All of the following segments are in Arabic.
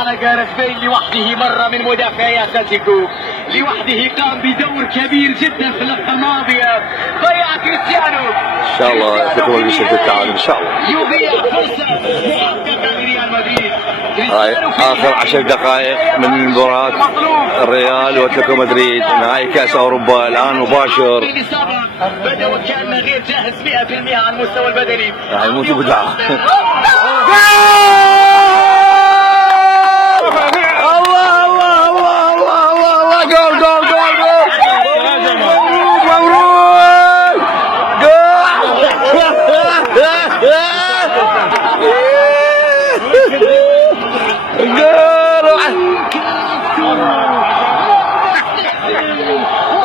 على جارث بيل لوحده مرة من مدافعي اتلتيكو، لوحده قام بدور كبير جدا في اللقطة الماضية، ضيع كريستيانو. ان شاء الله اتلتيكو بيسجل التعادل ان شاء الله. يضيع فرصة محققة لريال مدريد. هاي اخر 10 دقائق من مباراة الريال واتلتيكو مدريد نهائي كأس اوروبا الان مباشر. بدا وكان غير جاهز 100% على المستوى البدني. راح يموت بدعة. الله الله الله الله الله جول جول جول جول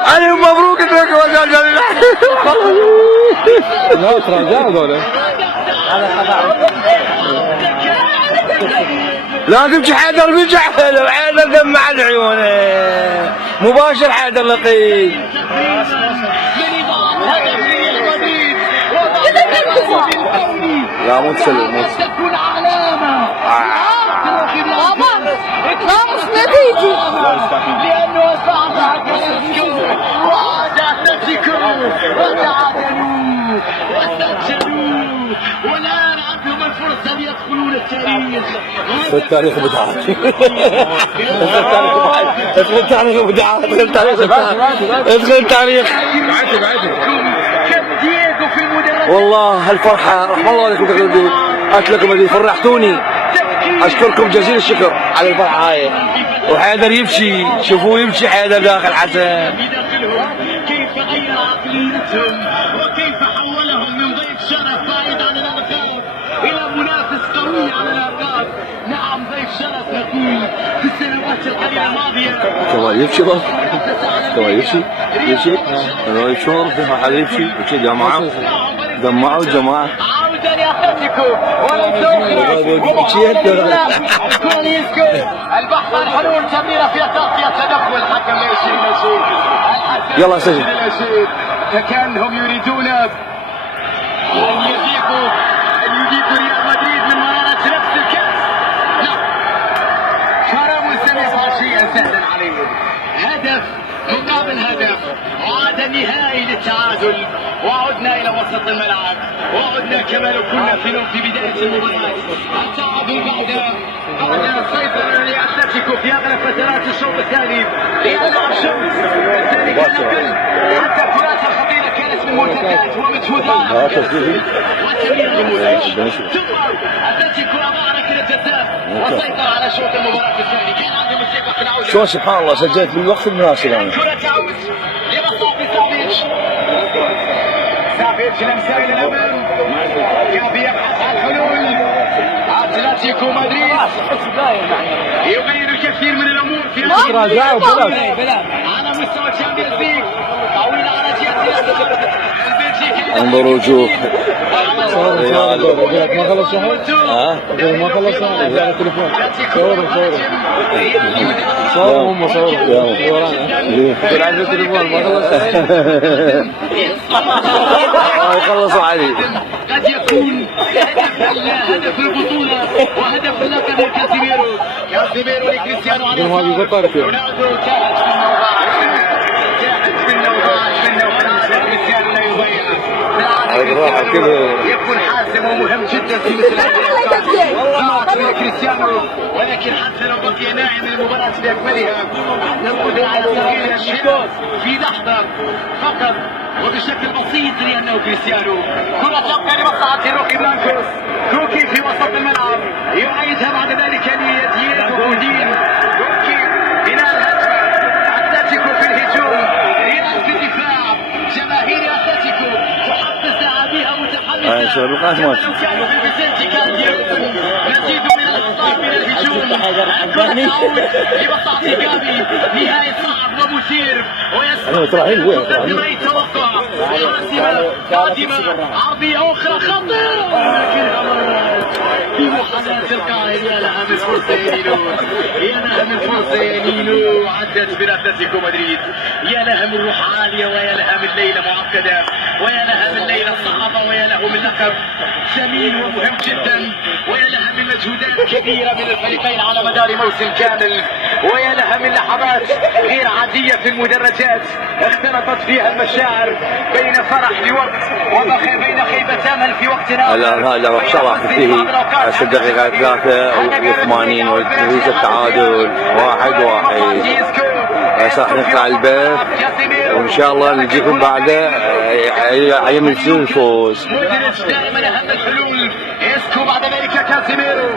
مبروك ألف مبروك اتلتيكو مدريد. لا تراجعوا دول. لا تمشي حيدر بيجي حيدر دمع العيون مباشر حيدر لقيت. لا مو تسلم مو تسلم. لا مش نتيجي. لأنه أصبح وعاد أتلتيكو وتعادلوا وسجلوا والآن عندهم الفرصة ليدخلون التاريخ. ادخل التاريخ بدعة. ادخل التاريخ بدعة. ادخل التاريخ. والله هالفرحة رحم الله عليكم اتلتيكو مدريد فرحتوني. اشكركم جزيل الشكر على الفرحة هاي. وحيدر يمشي شوفوه يمشي حيدر داخل حسن. كيف غير عقليتهم وكيف حولهم من ضيف شرف بعيد عن الالقاب الى منافس قوي على الالقاب. نعم ضيف شرف نقول في السنوات القليله الماضيه. كمان يمشي بس كمان يمشي انا يشور في حال يمشي جماعه جماعه عودة لأتلتيكو البحث عن حلول جميلة في تغطية تدخل الحكم لا يشيل. يلا سجل. كأنهم يريدون أن يجيبوا ريال مدريد من مرارة نفس الكأس. لا كرم سيصبح شيئا سهلا عليهم. هدف مقابل هدف. عاد النهائي للتعادل وعدنا الى وسط الملعب وعدنا كما لو كنا في بدايه المباراه. التعادل بعد السيطره لاتلتيكو في اغلب فترات الشوط الثاني. ليلعب شوط الثاني حتى الكرات الخطيره كانت من مرتدات ومجهودات وتمرير لمودريتش. ثم اتلتيكو اضاع ركله جزاء وسيطر على شوط المباراه الثاني. كان عندهم الثقه في العوده. شو سبحان الله سجلت بالوقت المناسب. كرة تعود لمصطفى سافيتش لمسة إلى الأمام. كان يبحث عن حلول. أتلتيكو مدريد يغير الكثير من الأمور في على مستوى الشامبيونز ليج. طويل على جهة البلجيكي. انظروا وجوه ما خلص ما خلص التليفون صوروا هم صوروا يلعب التليفون ما خلص يخلصوا علي. قد يكون هدف البطولة وهدف اللقب لكاسيميرو. كاسيميرو لكريستيانو على رونالدو تاهت منه كريستيانو لا يضيع. يكون حاسم ومهم جدا في مثل هذه كريستيانو ولكن حتى لو بقي ناعي من المباراة بأكملها نقول على تغيير الشيء في لحظة فقط وبشكل بسيط لأنه كريستيانو. كرة تبقى لمصلحة روكي بلانكوس. كوكي في وسط الملعب يعيدها بعد ذلك لدييغو جودين. كوكي بناء الهجمة. أتلتيكو في الهجوم ريال في الدفاع. جماهير أتلتيكو تحفز لاعبيها متحمسة. لو كانوا في الفيسنتي كان مزيد من الأخطاء من الهجوم. الكرة تعود لمصلحة جابي. نهاية صعب ومثير ويسمع ما يتوقع. حاسمة قادمة عرضية أخرى خطيرة ولكنها مرت وحماس القائد. يا لها من فرصة يا نينو، يا لها من فرصة يا نينو، عدت من اتلتيكو مدريد. يا لها من روح عالية، ويا لها من ليلة معقدة، ويا لها من ليلة صعبة، ويا له من لقب ثمين ومهم جدا، ويا لها من مجهودات كبيرة من الفريقين على مدار موسم كامل، ويا لها من لحظات غير عادية في المدرجات اختلطت فيها المشاعر بين فرح في وقت وبين خيبة امل في وقت اخر. هلا شرح فيه 10 دقيقة 83 ونتيجة التعادل 1-1. راح نطلع البيت وان شاء الله نجيكم بعده يملك الفوز. مودريتش دائما اهم الحلول، اسكو بعد ذلك كازيميرو.